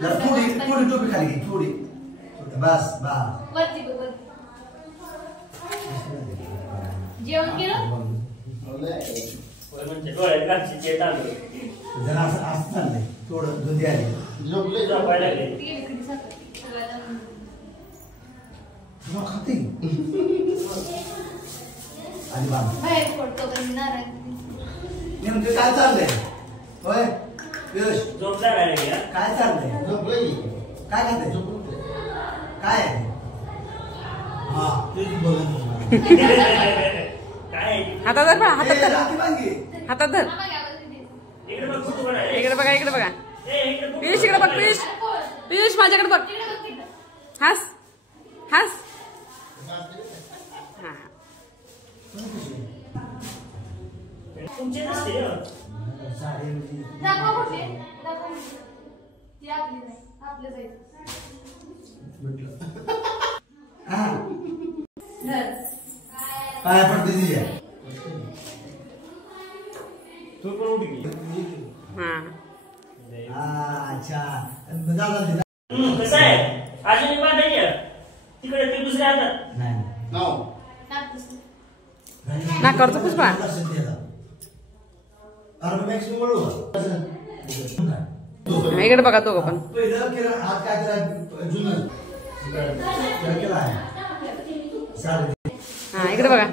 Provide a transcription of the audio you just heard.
गणपती थोडी टोपी खाली घे थोडी बस वरती जेवण केलं जरा असं चाललंय थोडं दूध आले खाते आणि बाहेर पडतो नेमकं काय चाललंय होय पियुष झोपला काय चाललंय काय खाते काय हा तेच बोलत हातात धर हातात धर हातात धर इकडे बघा इकडे बघा पियुष इकडे बघ पियुष पियुष माझ्याकडे बघ हास हास हा काय पडते तिच्या तू पण उठ की अच्छा कसं आहे अजून एक बात आहे तिकडे ते दुसऱ्या हातात नाही ना करतो पुष्पा इकडे बघा तो पण पहिलं केलं हात काय केला जुनं केला आहे हा इकडे बघा